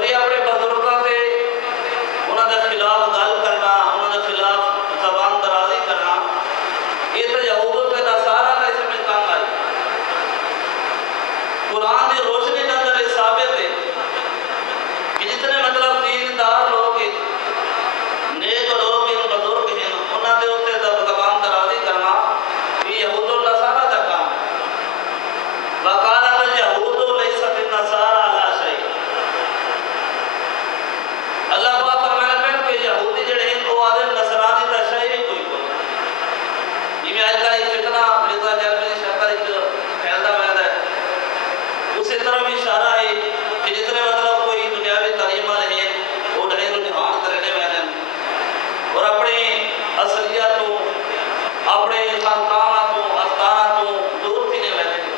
اور یہ اپنے بزرگوں سے انہوں نے خلاف گل کرنا، انہوں نے خلاف زبان درازی کرنا، یہ تو یہود کے نصارہ کا اس میں کام آئی۔ قرآن کی روشنی کے اندر یہ ثابت ہے کہ جتنے مطلب دیندار لوگ ہیں، نیک لوگ ہیں، بزرگ ہیں، انہوں نے اتنے زبان درازی کرنا یہ یہود و نصارہ کا کام ہے۔ وقالت اليہود لیست النصارى علی شیء۔ اللہ پاک فرمایا ہے کہ یہودی جڑے ہیں وہ آدھے نصرانی کا شے ہی کوئی کوئی۔ یہ آج کا ایک فتنہ مرزا جرمنی شہر ایک پھیلتا پھیلتا ہے، اسی طرح بھی اشارہ ہے کہ جتنے مطلب کوئی دنیاوی تعلیم والے ہیں وہ ڈھے رجحان کرنے والے ہیں اور اپنی اصلیت کو، اپنے خاندان کو، آستانہ کو دور تھینے والے ہیں۔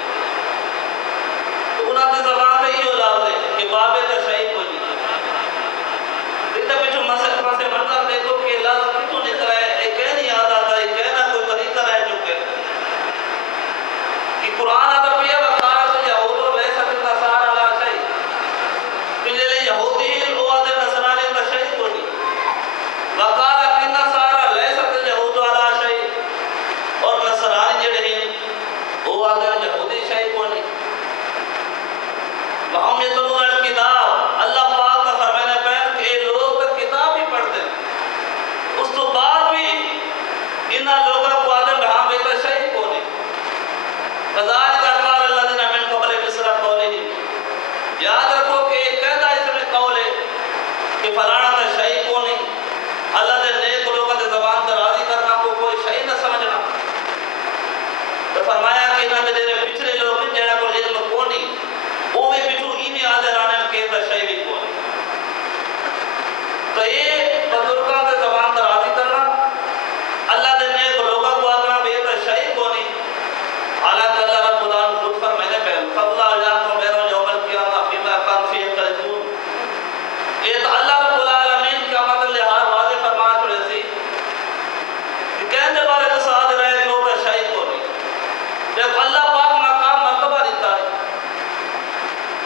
تو انہوں نے زبان میں یہ لفظ ہے کہ بابے کا شہید کوئی نہیں۔ دیتا پیچھو پس منظر دیکھو کہ لفظ کتوں نکلا ہے، ایک کہہ نہیں یاد آتا، ایک کہنا کوئی طریقہ رہ چکے کہ قرآن اگر پیا وقالت اليہود لیست النصارى علی شیء، کہ جلے یہودی وہ آدھے نصرانی کا شہید کوئی نہیں۔ وقالت النصارى لیست اليہود علی شیء، اور نصرانی جڑے ہیں وہ آدھے یہودی شہید کوئی نہیں۔ وہم یتلون الکتاب، اللہ پاک کا فرمانا ہے کہ یہ لوگ کتاب ہی پڑھتے ہیں، اس تو بعد بھی انہاں لوگوں کو آدم ہاں بے تو شہید کو نہیں۔ کذالک قال الذین من قبل مثل قولہم، یاد رکھو کہ ایک قاعدہ اس میں قول ہے کہ فلانا تو شہید کو نہیں، اللہ دے نیک لوگوں دے زبان درازی کرنا کو کوئی شہید نہ سمجھنا۔ تو فرمایا کہ انہاں دے جڑے پچھلے لوگ ہیں جنہاں کو علم کو نہیں، وہ بھی بٹھو انہیں آدھے رانے کے تو شہید بھی کو نہیں۔ تو یہ بزرگوں سے زبان درازی کرنا، اللہ دے نیک لوگوں کو آگنا بے تو شہید کو نہیں۔ حالانکہ اللہ رب العالمین خود فرمائے پہلے فَاللَّهُ يَحْكُمُ بَيْنَهُمْ يَوْمَ الْقِيَامَةِ فِيمَا كَانُوا فِيهِ يَخْتَلِفُونَ۔ یہ تو اللہ رب العالمین قیامت لحاظ واضح فرما چھوڑے سی کہ کہنے والے تو ساتھ رہے جو تو شہید کو نہیں۔ جب اللہ پاک مقام مرتبہ دیتا ہے،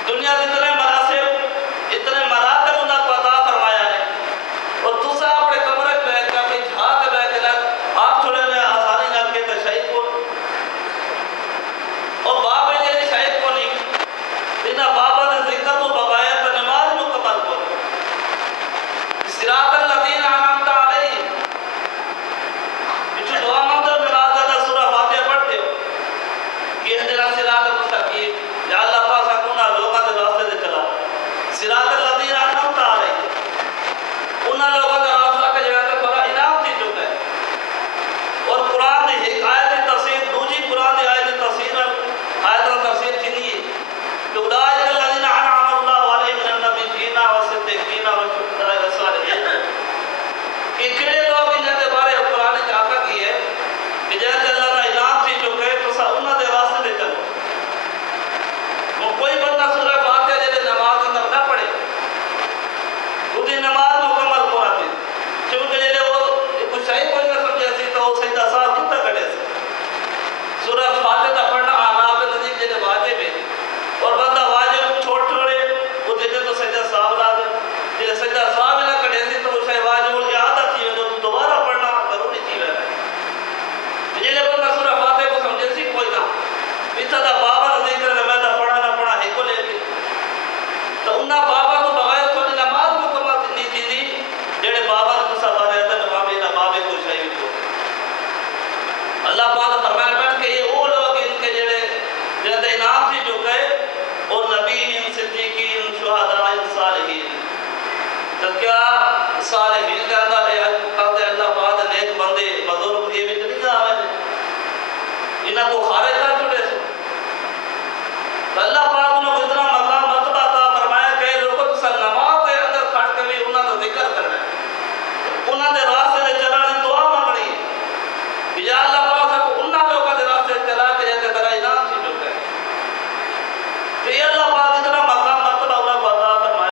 دنیا کے اتنے مناسب، اتنے مراتب انہوں کو عطا فرمایا ہے، اور تسا اپنے کمرے پہ بیٹھ کے اپنی جھاگ پہ بیٹھ کے آپ چھوڑے نے آسانی نال کے تو شہید کو، اور باپ ہے جنہیں شہید کو نہیں، انہاں بابا نے ذکر تو بغیر تو نماز مکمل کو۔ صراط الذین انعمت علیہم، پچھو دعا مانگتے ہو نماز کا سورہ فاتحہ پڑھتے ہو کہ اہدنا الصراط المستقیم، یا اللہ پاک سکونا لوگوں کے راستے سے چلا، صراط الذین انعمت علیہم، انہاں لوگوں کا راستہ کے جگہ تک تھوڑا انعام تھی چکا ہے۔ اور قرآن کی ایک آیت کی تفسیر، دوسری قرآن کی آیت کی تفسیر، آیت کی تفسیر چنی ہے کہ اولئک الذین انعم اللہ علیہم من النبیین والصدیقین والشہداء والصالحین، کہ کڑے لوگ انہاں دے بارے قرآن نے آگاہ کی ہے کہ جہاں اللہ کا انعام تھی چکے تو سا انہاں دے راستے سے چلو۔ وہ کوئی بندہ سورہ فاتحہ جب نماز اندر نہ پڑھے وہ نماز مکمل کو آتی، کیونکہ جب وہ کچھ شاہی کوئی نہ سمجھے سی تو وہ سجدہ صاحب کتنا کٹے سی۔ سورہ فاتحہ پڑھنا آناب نظیم جنہیں واجب ہے، اور بندہ واجب چھوڑے وہ جنہیں تو سجدہ صاحب لا دے، جنہیں سجدہ صاحب نہ کٹے سی تو وہ شاہی واجب الاعادہ تھی جو دوبارہ پڑھنا ضروری تھی ہے۔ جنہیں بندہ سورہ فاتحہ کو سمجھے سی کوئی نہ اتنا دا بابا نظیم کرنے میں دا پڑھا نہ پڑھا ہے کو لے لی، تو انہاں بابا کو بغیر تھوڑی نماز مکمل نہیں تھی دی جڑے بابا نے تسا بارے آتا نمابے نہ بابے کو شاہی کو۔ اللہ پاک فرمایا ہے کہ یہ وہ لوگ ان کے جڑے جنہیں انعام تھی جو گئے اور نبیین، صدیقین، شہداء، صالحین، تو کیا صالح